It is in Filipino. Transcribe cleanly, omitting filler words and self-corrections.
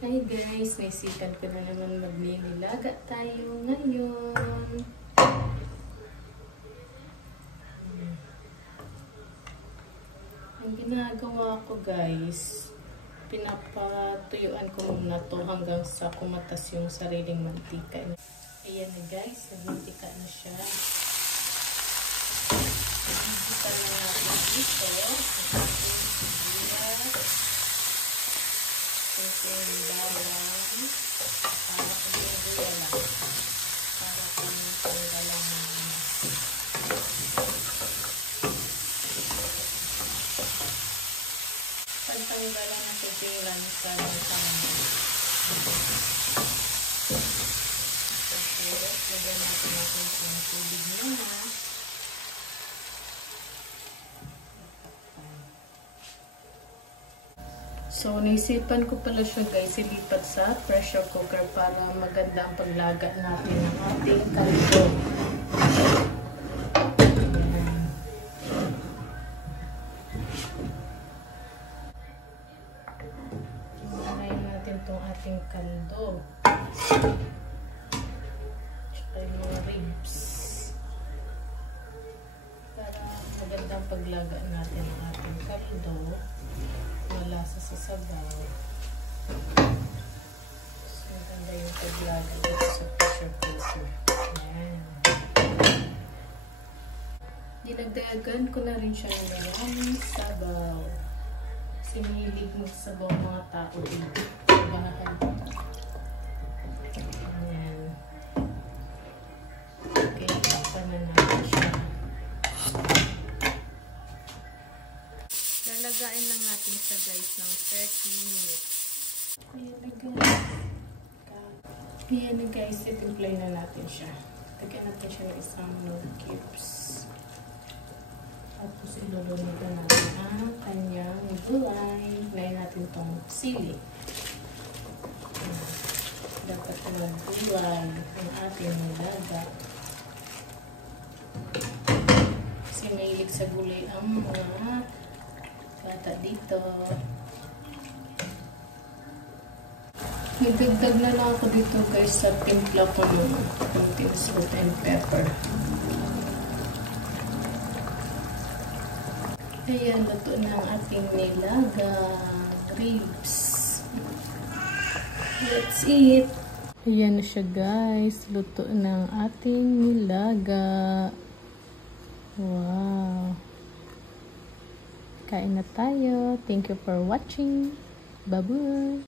Hi guys, naisipan ko na naman magninilaga tayo ngayon. Ang ginagawa ko guys, pinapatuyuan ko muna to hanggang sa kumatas yung sariling mantika. Ayan na guys, nagmantika na siya. Mantika na natin dito. Kunting bawang para kumuluya lang para pangalaman pagtanggalan ng pipilan sa lansangan. Tapos lagyan natin yung tubig muna. So, naisipan ko pala siya guys, ilipat sa pressure cooker para maganda ang paglaga natin ng ating kaldo. Hinayin natin itong ating kaldo. Tsaka yung mga ribs. Para maganda ang paglaga natin ng ating kaldo. Malasa sa sabaw. So, maganda yung paglaga dito sa pressure cooker. Ayan. Dinagdagan ko na rin siya ng maraming sabaw. Kasi mahilig magsabaw mga tao dito. Bahan. Ayan. Okay, takpan na natin siya. Lalagain lang natin siya guys ng 30 minutes. Ayan na guys, itimply na natin siya. Lagyan natin siya ng isang nor cubes. Tapos ilulunugan natin ang kanyang gulay. Lagyan natin itong sili. Dapat walang gulay ang ating nilaga. Kasi mahilig sa gulay ang mga bata dito. Nagdagdag na lang ako dito guys sa timpla ko ng konting salt and pepper. Ayan, luto na ang ating nilaga ribs. That's it. Ayan na siya guys. Luto na ang ating nilaga. Wow. Kain na tayo. Thank you for watching. Bye-bye.